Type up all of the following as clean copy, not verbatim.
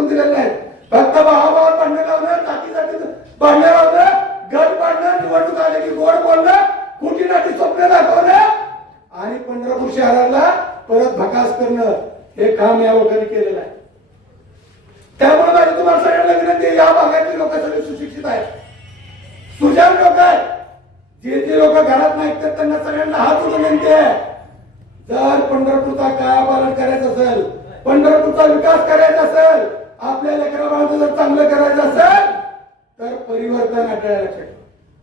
करून दिलेले नाहीत. फक्त भावाभावात भांडण लावणं, जाती भांडण लावणं, गट पाडणं, निवडणूक आले की गोड बोलणं, कुठी नाटी स्वप्न दाखवणं आणि पंढरपूर शहराला परत भकास करणं हे काम या लोकांनी केलेलं आहे. त्यामुळे माझी तुम्हाला सगळ्यांना विनंती आहे, या भागातली लोक सगळे सुशिक्षित आहेत, सुजाण लोक आहेत. जे लोक घरात नाहीत तर त्यांना सगळ्यांना हात जोडून विनंती आहे, जर पंढरपूरचा कायापालट करायचं असेल, पंढरपूरचा विकास करायचा असेल, आपल्या लेकराबाळांचं जर चांगलं करायचं असेल तर परिवर्तन आपल्याला लक्षात ठेवा.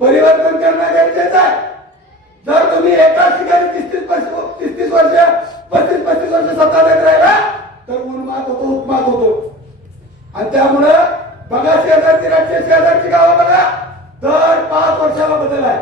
परिवर्तन करणं गरजेचं आहे. जर तुम्ही एकाच ठिकाणी 30-35 वर्ष सत्ता देत राहिला तर उन्माद होतो, उत्माद होतो. आणि त्यामुळं बघा, शेजारची राज्य, शेजारची गावं बघा, दर 5 वर्षाला बदल आहे,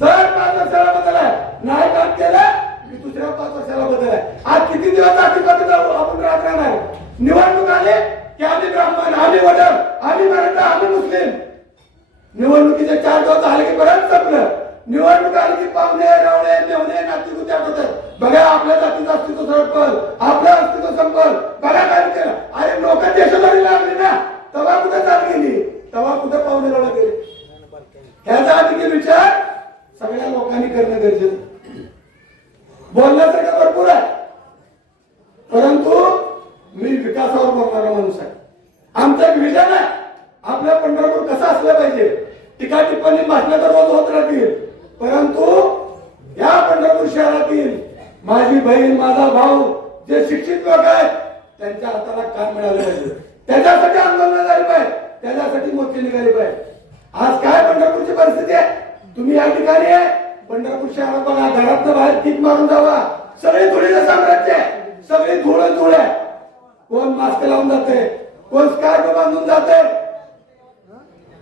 दर 5 वर्षाला बदल आहे. नाही काम केलं की दुसऱ्या 5 वर्षाला बदल आहे. आज किती दिवस जातीपाती आपण राहत राहणार? निवडणूक आले की आम्ही ब्राह्मण, आम्ही वडर, आम्ही मराठा, आम्ही मुस्लिम. निवडणुकीचे 4 दिवस झाले की परत संपलं. निवडणूक आली की पाहुणे, रवळे, मेवणे, नातेगुते होतात. बघा, आपल्या जातीचं अस्तित्व संपल, आपलं अस्तित्व संपल. बघा काय केलं. अरे लोक देशोधडी लागली ना, तेव्हा कुठे चाल गेली, तेव्हा कुठे पाहुणे रवळे गेले. ह्याचा अधिक विचार सगळ्या लोकांनी करणं गरजेचं. बोलण्यासारखं भरपूर आहे, परंतु मी विकासावर बोलणारा माणूस आहे. आमचं एक विजन आहे, आपलं पंढरपूर कसं असलं पाहिजे. टीका टिप्पणी भाषणं तर रोज होत राहतील, परंतु या पंढरपूर शहरातील माझी बहीण, माझा भाऊ जे शिक्षित लोक आहेत त्यांच्या हाताला काम मिळालं पाहिजे. त्याच्यासाठी आंदोलन झाले पाहिजे, त्याच्यासाठी मोर्चे निघाले पाहिजे. आज काय पंढरपूरची परिस्थिती आहे, तुम्ही या ठिकाणी आहे पंढरपूर शहरात बघा, घरातनं बाहेर किक मारून जावा, सगळी धुळीचं साम्राज्य आहे, सगळी धूळ आहे. कोण मास्क लावून जाते, कोण स्कार्फ बांधून जाते.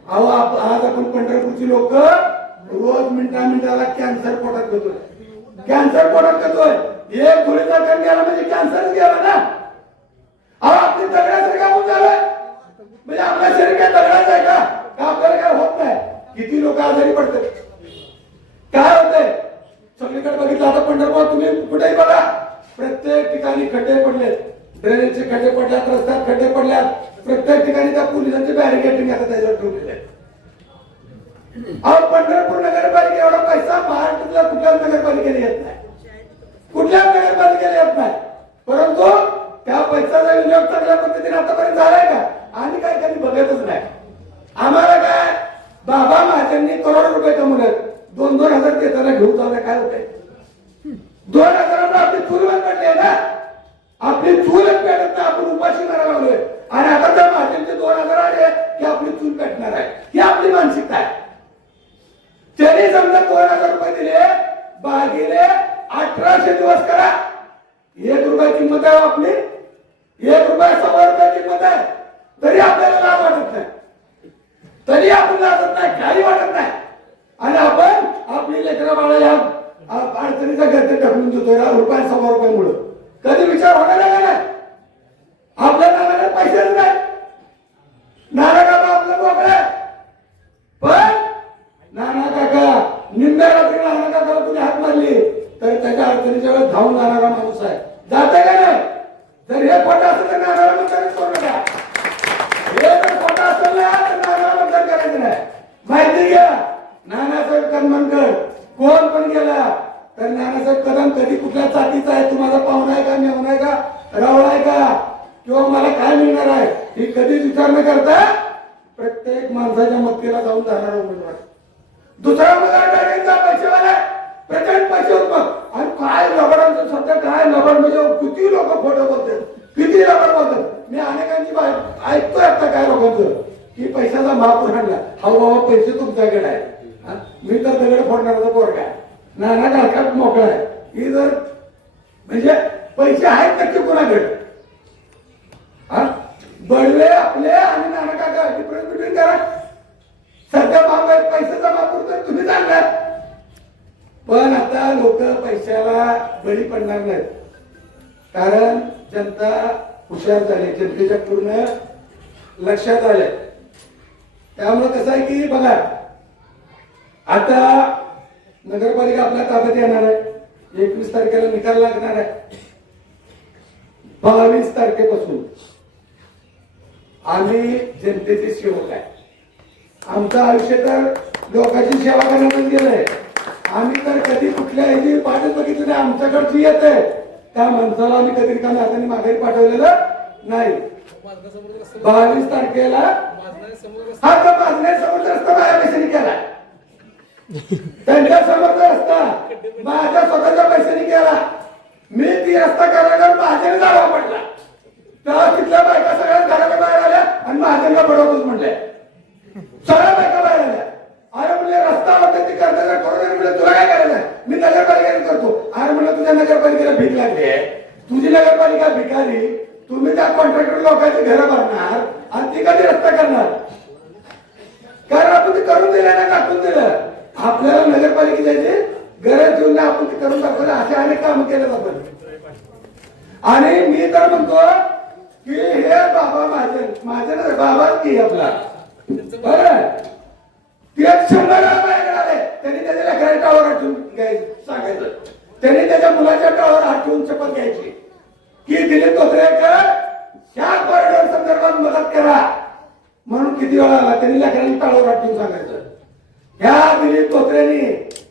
अहो, आज आपण पंढरपूरची लोक रोज मिनिटाला कॅन्सर पोटात घेतोय, कॅन्सर पोटात घेतोय. एक धुळीचा कण गेला म्हणजे कॅन्सरच गेला ना. अहो, आपली दगडाचं काम होऊन झालंय, म्हणजे आपलं शरीर काय दगडाचं आहे का? आपल्याला काय होत नाही. किती लोक आजारी पडतात, काय होतंय सगळीकडे बघितलं. आता पंढरपूर तुम्ही कुठेही बघा, प्रत्येक ठिकाणी खड्डे पडलेत, ड्रेनेजचे खड्डे पडल्यात, रस्त्यात खड्डे पडल्यात. प्रत्येक ठिकाणी त्या पोलिसांचे बॅरिकेडिंग आता त्याच्यावर ठेवलेले आहेत. अहो, पंढरपूर नगरपालिका एवढा पैसा महाराष्ट्रातल्या कुठल्याच नगरपालिकेने येत नाही, कुठल्याच नगरपालिकेला येत नाही. परंतु त्या पैशाचा विनियोग चांगल्या पद्धतीने आतापर्यंत झालाय का? आणि काही कधी बघतच नाही. आम्हाला काय, बाबा महाजननी करोड रुपये कमवले, 2-2 हजार देताना घेऊन जाऊया काय होतंय? 2,000 आपली चूल बंद पडली आहे ना, आपली चूलच पेटत नाही, आपण उपाशी करायला लागलोय. आणि आता त्या महाजनचे 2,000 आले की आपली चूल पेटणार आहे, ही आपली मानसिकता आहे. त्यांनी समजा 2,000 रुपये दिले, भागिले 1800 दिवस करा, 1 रुपये किंमत आहे आपली, 1 रुपया 1.25 रुपये किंमत आहे, तरी आपल्याला लाभ वाटत नाही, तरी आपण लाजत नाही, काही वाटत नाही. आणि आपण आपली लेकरं बाळा या अडचणीचा गर्द टाकून देतोय रुपया 1.25 रुपयामुळे. कधी विचार होणार आहे का? आपल्या नानाला पैसेच नाही, नाना काका आपलं मोकळं, पण नाना काका निम्म्या रात्री नाना काकाला तुम्ही हात मारली तर त्याच्या अडचणीच्या वेळेस धावून जाणारा माणूस आहे. जाते का नाही? जर हे खोटं असेल तर नानाला मतदान करू नका. हे जर खोटं असेल ना तर नानाला मतदान करायचं नाही. माहिती घ्या, नानासाहेब कदमांकडे कोण पण गेला तर नानासाहेब कदम कधी कुठल्या जातीचा आहे, तुम्हाला पाहुणा आहे का, मेवणा आहे का, रावळा आहे का, किंवा मला काय मिळणार आहे ही कधीच विचार न करता प्रत्येक माणसाच्या मत्तेला जाऊन जाणारा उमेदवार. दुसरा उमेदवार पैसेवाला प्रचंड पैसे होत. आणि काय लबडांचं सध्या काय लबड, म्हणजे किती लोक खोटं बोलतात, किती लबड बोलतात. मी अनेकांची ऐकतोय आता काय लोकांचं की पैशाचा महापूर आणला. हा बाबा पैसे तुमच्याकडे आहे, मी तर दगड फोडणारा पोरगा आहे, नाना काकात मोकळा आहे. ही जर म्हणजे पैसे आहेत नक्की कोणाकडे, बडवे आपले आणि नाना काका डिफरन्स बिटवीन करा. सध्या पैशाचा वापर तर तुम्ही चाललाय, पण आता लोक पैशाला बळी पडणार नाहीत, कारण जनता हुशार झाली, जनतेच्या पूर्ण लक्षात आले. त्यामुळे कसं आहे की बघा, आता नगरपालिका आपल्या ताब्यात येणार आहे, 21 तारखेला निकाल लागणार आहे. 22 तारखेपासून आम्ही जनतेचे सेवक आहे. आमचं आयुष्य तर लोकांची सेवा करण्यातच गेलंय. आम्ही तर कधी कुठल्या ह्याची पाठच बघितलं नाही. आमच्याकडची येत आहे त्या माणसाला आम्ही कधी रिकाम्या हाताने माघारी पाठवलेलं नाही. 22 तारखेला हा तर माझ्या समोरचा रस्ता माझ्या पैशाने केला. त्यांच्या समोरचा रस्ता माझ्या स्वतःच्या पैशाने केला. मी ती रस्ता करायला माझ्याने जावा पडला. तेव्हा तिथल्या बायका सगळ्या घराला बाहेर आल्या आणि माझ्याला बडवतोच म्हणले. सगळ्या बायका बाहेर आल्या. अरे म्हणजे रस्ता होते ती करता करून तुला काय करायचं. मी नगरपालिकेने करतो. अरे म्हणलं तुझ्या नगरपालिकेला भीक लागली आहे. तुझी नगरपालिका भिकारी. तुम्ही त्या कॉन्ट्रॅक्टर लोकांची घरं भरणार आणि ती कधी रस्ता करणार. कारण आपण ते करून दिलं ना टाकून दिलं. आपल्याला नगरपालिका जायची गरज देऊन आपण ते करून दाखवलं. असे अनेक काम केलं आपण. आणि मी तर म्हणतो की हे बाबा माझे ना बाबाच की आपला बरं ते 100 आले. त्यांनी त्याच्या लेकराच्या टावर आठवून सांगायचं. त्यांनी त्याच्या मुलाच्या टावर आठवून शपथ घ्यायची की दिलीप तोत्रेकर ह्या कॉरिडॉर संदर्भात मदत करा म्हणून. किती वेळा आला त्यांनी लेकरांनी टावर आठवून सांगायचं. ह्या दिलीप तोत्रेनी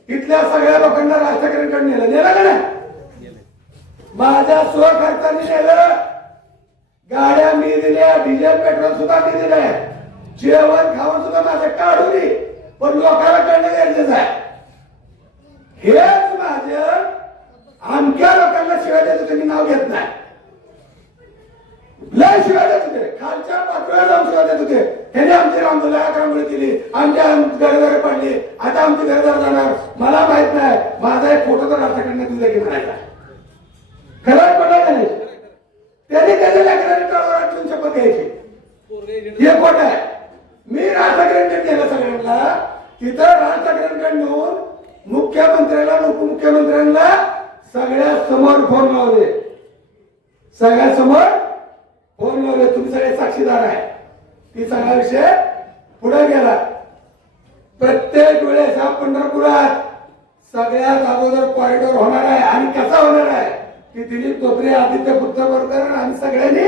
इथल्या सगळ्या लोकांना राष्ट्रकरांकडे नेलं का नाही. माझ्या स्वखर्चाने नेलं. गाड्या मी दिल्या. डिझेल पेट्रोल सुद्धा मी दिलंय. जेवण खावण सुद्धा माझं काढून पण लोकांना कळणं गरजेचं आहे. हेच माझं आमच्या लोकांना शिवाय देत होते. मी नाव घेत नाही. लय शिवाय देत होते. खालच्या पातळीवर जाऊन शिवाय देत होते. त्याने आमची रांगोळी केली. आमच्या घरदार पडली. आता आमची घरदार जाणार. मला माहित नाही. माझा एक फोटो तर राष्ट्रकडनं तुझा की म्हणायचा. खरंच पडला नाही. त्याने त्याच्या लेकरांनी टाळावर आठवून शपथ घ्यायची. हे खोट आहे. मी राष्ट्रकडे केलं सगळ्यांना. तिथं राष्ट्रकडे नेऊन मुख्यमंत्र्याला उपमुख्यमंत्र्यांना सगळ्या समोर फोन लावले. सगळ्या समोर फोन लावले. तुम्ही सगळे साक्षीदार आहे. ती सगळा विषय पुढे गेला. प्रत्येक वेळेस हा पंढरपुरात सगळ्यात अगोदर कॉरिडॉर होणार आहे. आणि कसा होणार आहे की दिलीप तोत्रे आदित्य बुद्धबरोबर आम्ही सगळ्यांनी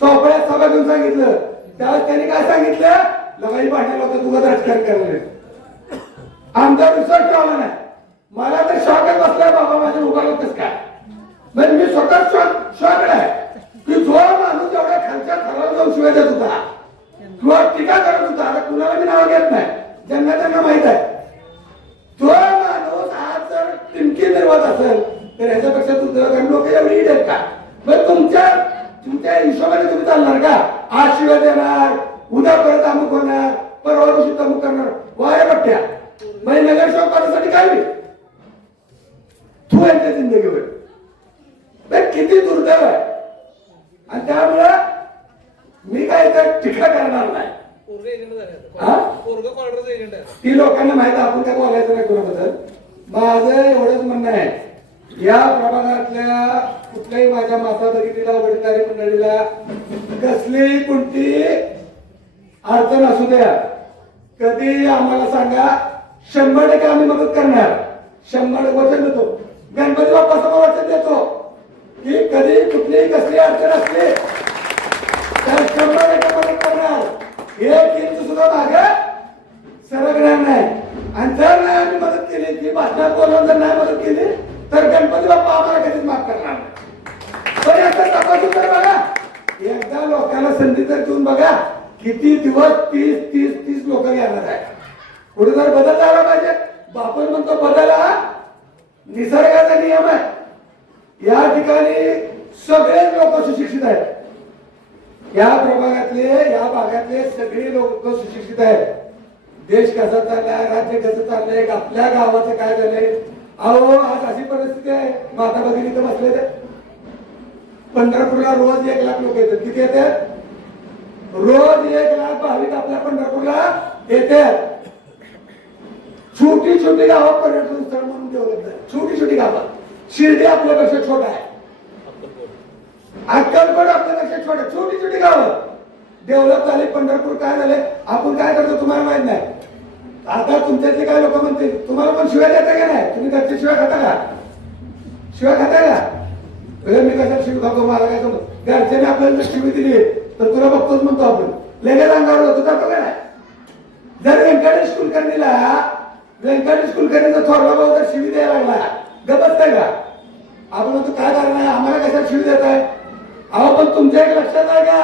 चौपड्यात सभा घेऊन सांगितलं. त्यावेळेस त्यांनी काय सांगितलं. लगाई पाठवलं होतं तुझं राजकारण करणार. आमचा विश्वास ठेवला नाही. मला तर शॉकच बसलाय बाबा माझ्या उभारलं कसं काय. म्हणजे मी स्वतः शॉक आहे की जो माणूस एवढ्या खालच्या थराला जाऊन शिवाय देत होता किंवा टीका करत होता. आता कुणाला मी नाव घेत नाही. ज्यांना त्यांना माहित आहे. तो माणूस आज जर टिमकी निर्वत असेल तर ह्याच्यापेक्षा तुझं लोक एवढी आहेत का. तुमच्या हिशोबाने तुम्ही चालणार का. आज शिवाय देणार. उद्या परत अमुक होणार. परवा दिवशी अमुक करणार. वाया पट्ट्या म्हणजे नगरसेवक पदासाठी काय मी तू यांच्या जिंदगीवर किती दुर्दैव आहे. आणि त्यामुळं मी काय तर टीका करणार नाही. ती लोकांना माहित आहे. आपण काय बोलायचं नाही कोणाबद्दल. माझं एवढंच म्हणणं आहे. या प्रभागातल्या कुठल्याही माझ्या माता भगिनीला वडीलधारी मंडळीला कसली कोणती अडचण असू द्या कधी आम्हाला सांगा. 100% आम्ही मदत करणार. 100% वचन देतो. गणपती बाप्पा समोर वचन देतो की कधी कुठलीही कसली अडचण असली तर 100% मदत करणार. एक इंच सुद्धा मागे सरकणार नाही. आणि जर नाही आम्ही मदत केली की भाषणात बोलून जर नाही मदत केली तर गणपती बाप्पा आम्हाला कधीच माफ करणार नाही. पण एकदा तपासून तर बघा. एकदा लोकांना संधी तर देऊन बघा. किती दिवस 30 लोक घेणार आहे. कुठे जर बदल झाला पाहिजे. बापन म्हणतो बदल हा निसर्गाचा नियम आहे. या ठिकाणी सगळेच लोक सुशिक्षित आहेत. या प्रभागातले या भागातले सगळे लोक सुशिक्षित आहेत. देश कसा चाललाय. राज्य कसं चाललंय. आपल्या गावाचं काय झालंय. अहो आज अशी परिस्थिती आहे. माता भगिनी तर बसले ते पंढरपूरला रोज 1 लाख लोक येतात. किती येतात. रोज 1 लाख भाविक आपल्या पंढरपूरला येतात. छोटी छोटी गावं पर्यटन स्थळ म्हणून डेव्हलप झाली. छोटी छोटी गावं. शिर्डी आपल्यापेक्षा छोटा आहे. अक्कलकोट आपल्यापेक्षा छोटा. छोटी छोटी गावं डेव्हलप झाली. पंढरपूर काय झाले. आपण काय करतो तुम्हाला माहित नाही. आता तुमच्यातले काय लोक म्हणतील तुम्हाला पण शिवाय देता का नाही. तुम्ही घरच्या शिवाय खाता का. शिवाय खाता का. मी कशाला शिव खातो. मला काय समज. घरच्याने आपल्याला शिवी दिली तर तुला बघतोच म्हणतो आपण लगेच अंगावर होतो जातो का नाही. जर व्यंकटेश कुलकर्णीचा थोरला भाऊ जर शिवी द्यायला लागला गपचताय का आपण म्हणतो काय कारण आहे आम्हाला कशा शिवी देत आहे. अहो पण तुमच्या एक लक्षात आहे का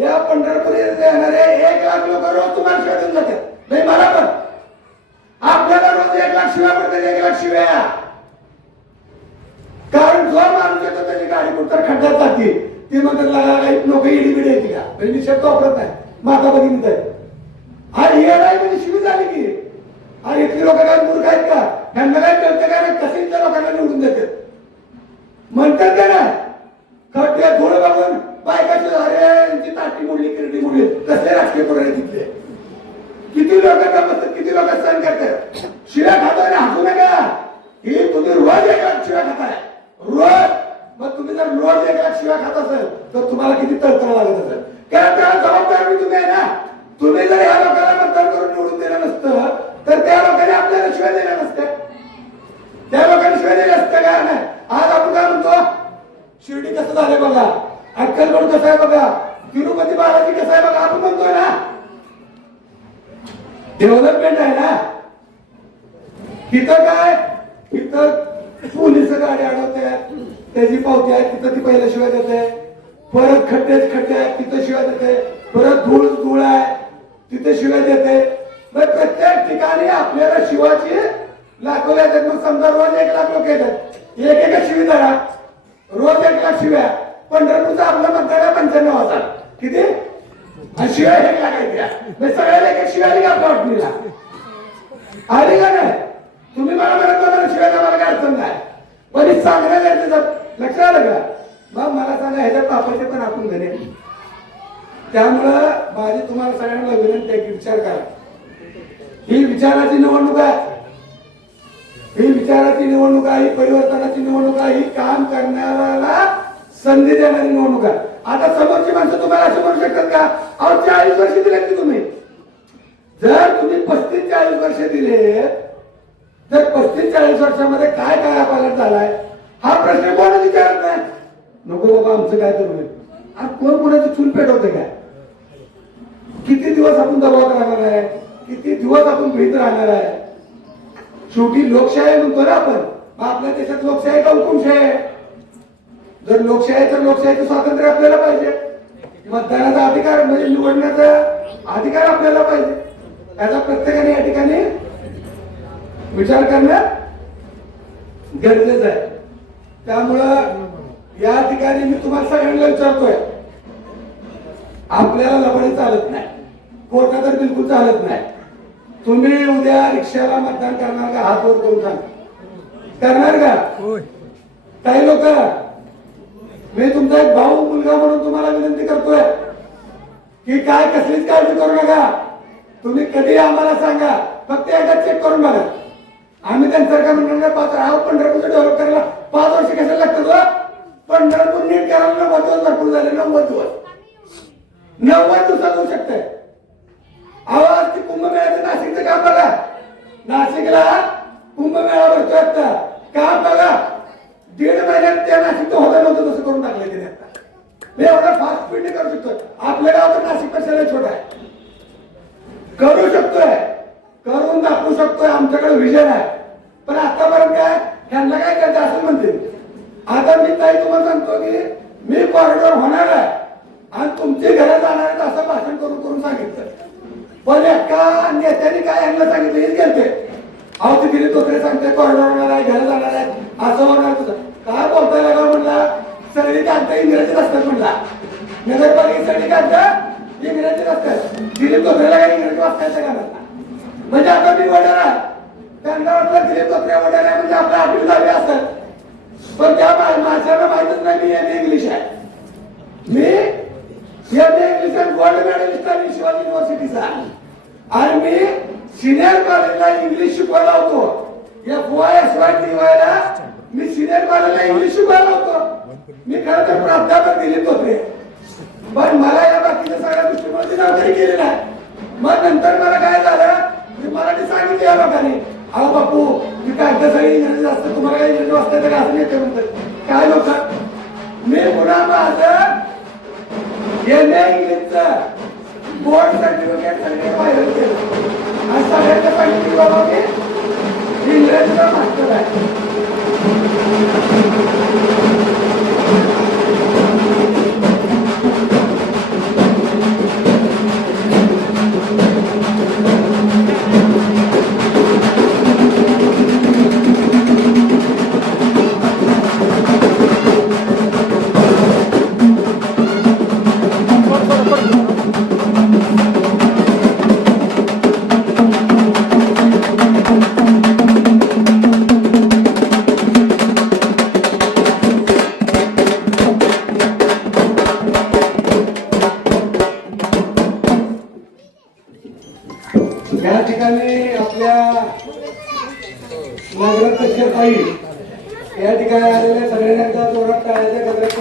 या पंढरपूर येणारे 1 लाख लोक रोज तुम्हाला शिव्या देऊन जातात. नाही मला पण आपल्याला रोज 1 लाख शिव्या पडतात 1 लाख शिव्या. कारण जो माणूस येतो त्याची गाडी कुठतर खड्ड्यात जाते ती म्हणतात लोक इडी बिडी येते का म्हणजे शब्द वापरत नाही माता बघितली तर आणि येणार म्हणजे शिवी झाली की आणि इथली लोक काय मूर्ख आहेत का त्यांना काय कळतं का नाही कसे इथल्या लोकांना निवडून देतात म्हणतात का ना खड्डे धूळ बघून बायकाची अरे ताटी मोडली किरडी मोडली कसले राजकीय पुढे तिथले किती लोक बसतात किती लोक सहन करतात. शिव्या खाताय हसू नका ही तुम्ही रोज 1 लाख शिव्या खाताय रोज. मग तुम्ही जर रोज 1 लाख शिव्या खात असेल तर तुम्हाला किती तळतळ लागत असेल कारण त्याला जबाबदार तुम्ही आहे ना. तुम्ही जर या लोकांना मतदान करून निवडून दिलं नसतं तर त्या लोकांनी आपल्याला शिव्या दिल्या नसत्या त्या लोकांनी शिव्या दिल्या असत्या काय नाही. आज आपण काय म्हणतो शिर्डी कसं झालंय बघा अक्कलकोट कसं आहे बघा तिरुपती बालाजी कसं आहे बघा आपण म्हणतोय ना डेव्हलपमेंट आहे ना. तिथं काय तिथं पोलीस गाडी अडवतात त्याची पावती आहे तिथं ती पहिल्या शिवाय देते परत खड्डे आहेत तिथं शिवाय देते परत धूळ आहे तिथे शिवाय देते. प्रत्येक ठिकाणी आपल्याला शिवाची लाखो येतात. मग समजा रोज 1 लाख लोक येतात एक शिवी धरा रोज 1 लाख शिव्या. पंढरपूरचा आपला मतदार आहे 95,000 किती आणि शिव्या 1 लाख आहेत सगळ्याला एक शिव्या आली का आपल्या वाटणीला आली का नाही. तुम्ही मला म्हणत मला शिवाय मला काय अडचण नाही पण सांगण्या गरजेचं लक्षात आलं का. मग मला सांगा ह्याच्या पापाचे पण आपण घरे. त्यामुळं माझी तुम्हाला सगळ्यांना विनंती आहे की विचार करा. ही विचाराची निवडणूक आहे ही विचाराची निवडणूक आहे ही परिवर्तनाची निवडणूक आहे ही काम करणाऱ्याला संधी देणारी निवडणूक आहे. आता समोरची माणसं तुम्हाला असं म्हणू शकतात का अहो 40 वर्ष दिले की तुम्ही जर तुम्ही 35-40 वर्ष दिले तर 35-40 वर्षामध्ये काय काय पालट झालाय हा प्रश्न कोणच विचारत नाही. नको बाबा आमचं काय करू आज कोण कोणाची चूल पेटवते काय किती दिवस आपण दबावात राहणार आहे किती दिवस आपण भीत राहणार आहे. शेवटी लोकशाही म्हणतो ना आपण आपल्या देशात लोकशाही का हुकुमशाही आहे. जर लोकशाही तर लोकशाहीचं स्वातंत्र्य आपल्याला पाहिजे मतदानाचा अधिकार म्हणजे निवडण्याचा अधिकार आपल्याला पाहिजे. त्याचा प्रत्येकाने या ठिकाणी विचार करणं गरजेचं आहे. त्यामुळं या ठिकाणी मी तुम्हाला सगळ्यांना विचारतोय आपल्याला लबाडी चालत नाही कोर्टात तर बिलकुल चालत नाही. तुम्ही उद्या रिक्षाला मतदान करणार का हात वर करून सांग करणार का. काही लोक मी तुमचा एक भाऊ मुलगा म्हणून तुम्हाला विनंती करतोय की काय कसलीच काळजी करू नका. तुम्ही कधी आम्हाला सांगा फक्त एकदा चेक करून बघा. आम्ही त्यांच्यासारखा म्हणणार 5 पंढरपूरचं डेव्हलप करायला 5 वर्ष कशाला लागतात. पंढरपूर नीट करायला 90 दिवस भरपूर झाले 90 दिवसात होऊ शकते. आवाज की कुंभमेळ्याचं नाशिकचं काम बघा नाशिकला कुंभमेळा भरतोय आता काम बघा 1.5 महिन्यात त्या नाशिकचं होता नव्हतं तसं करून टाकलं त्याने. आता मी एवढा फास्ट स्पीडने करू शकतो. आपल्या गावात नाशिक पेक्षा छोटा आहे करू शकतोय करून दाखवू शकतोय. आमच्याकडे विजन आहे पण आतापर्यंत काय ह्यांना काय करायचं असं म्हणते. आता मी ताई तुम्हाला सांगतो की मी कॉरिडॉर होणार आहे आणि तुमची घरं जाणार आहेत असं भाषण करून करून सांगितलं. पण एका नेत्याने काय यांना सांगितलं हेच गेलते अहो ते दिलीप तोत्रे सांगते कॉरिडॉर होणार आहे घरं जाणार आहे असं होणार तुझं काय बोलताय लागा म्हणला. सगळी कागद इंग्रजीत असतात म्हणला नगरपालिका सगळी कागद इंग्रजीत असतात. दिलीप तोत्रेला काय इंग्रजी वाचतायचं का म्हणजे आता मी वडर आहे त्यांना वाटलं दिलीप तोत्रे वडर आहे म्हणजे आपल्या 8वी 10वी असतात. पण त्या माणसाला माहितच नाही मी एम इंग्लिश आहे. मी एम इंग्लिश आणि गोल्ड मेडलिस्ट आहे शिवाजी युनिव्हर्सिटीचा आणि मी सिनियर कॉलेजला इंग्लिश शिकवायला होतो. FY मी सिनियर कॉलेजला इंग्लिश शिकवायला होतो. मी खरं तर प्राध्यापक दिलीप तोत्रे पण मला या बाकीच्या सगळ्या गोष्टींमध्ये जबाबदारी केली नाही. मग नंतर मला काय झालं मी मराठी सांगितलं या लोकांनी अहो बापू मी काय सगळी इंग्रजी असतं तुम्हाला काय इंग्रजी वाचता का असं येते म्हणतात काय लोक मी पुन्हा माझं एम बोर्ड सर्टिफिकेट सगळे व्हायरल केलं आणि सगळ्यांचं सांगितलं बाबा मी इंग्रजीचा मास्टर आहे. या ठिकाणी आपल्या नगराध्यक्षताई या ठिकाणी आलेल्या सगळ्यांचा जोरात टाळ्याच्या गजरात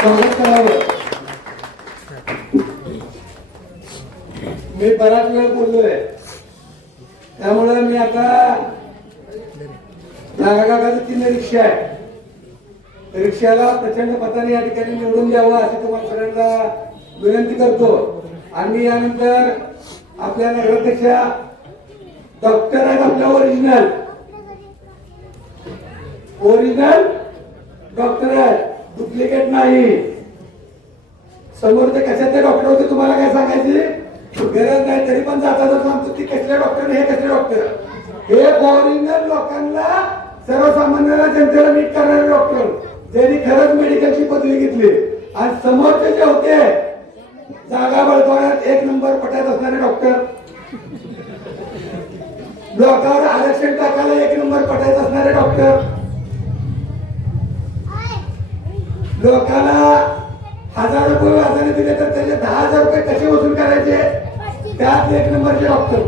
स्वागत करावं. मी बराच वेळ बोललोय त्यामुळे मी आता नागाकाकाचं 3 रिक्षा आहे, रिक्षाला प्रचंड मताने या ठिकाणी निवडून द्यावं अशी तुम्हाला सगळ्यांना विनंती करतो. आणि यानंतर आपल्या नगराध्यक्षा डॉक्टर आहेत, आपल्या ओरिजिनल डॉक्टर आहेत, डुप्लिकेट नाही. समोर ते कशाचे डॉक्टर होते तुम्हाला काय सांगायची गरज नाही, तरी पण जाता सांगतो ती कसले डॉक्टर हे कसले डॉक्टर. हे ओरिजिनल लोकांना सर्वसामान्यांना जनतेला मीट करणारे डॉक्टर ज्यांनी खरंच मेडिकलची पदवी घेतली. आणि समोरचे जे होते जागा बळकावण्यात 1 नंबर पटात असणारे डॉक्टर, लोकांवर आरक्षण टाकायला 1 नंबर पटायत असणारे डॉक्टर, लोकांना 1000 रुपये व्याजाने दिले तर त्याचे 10,000 रुपये कसे वसूल करायचे त्यात 1 नंबरचे डॉक्टर.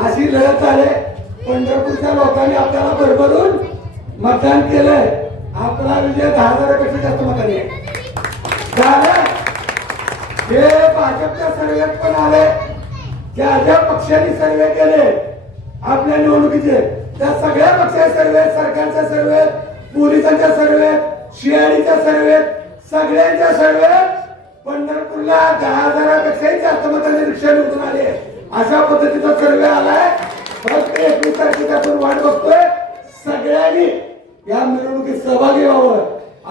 अशी लढत आहे. पंढरपूरच्या लोकांनी आपल्याला भरभरून मतदान केलंय. आपला विजय 10,000 पेक्षा जास्त मतांनी झालं. हे भाजपच्या सर्वेत पण आले, ज्या ज्या पक्षांनी सर्वे केले आपल्या निवडणुकीचे त्या सगळ्या पक्षाचे सर्वे, सरकारच्या सर्वे, पोलिसांच्या सर्वे, शिआयडीच्या सर्वे, सगळ्यांच्या सर्वे पंढरपूरला 10,000पेक्षाही जास्त मतांनी रिक्षा निवडून आले. अशा पद्धतीचा सर्वे आलाय. फक्त 21 तारखेची आपण वाट बघतोय. सगळ्यांनी या मिरवणुकीत सहभागी व्हावं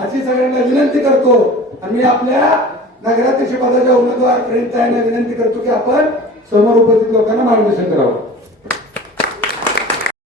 अशी सगळ्यांना विनंती करतो. आणि आपल्या नगराध्यक्ष पदाच्या उमेदवार प्रेमताईंना विनंती करतो की आपण समोर उपस्थित लोकांना मार्गदर्शन करावं.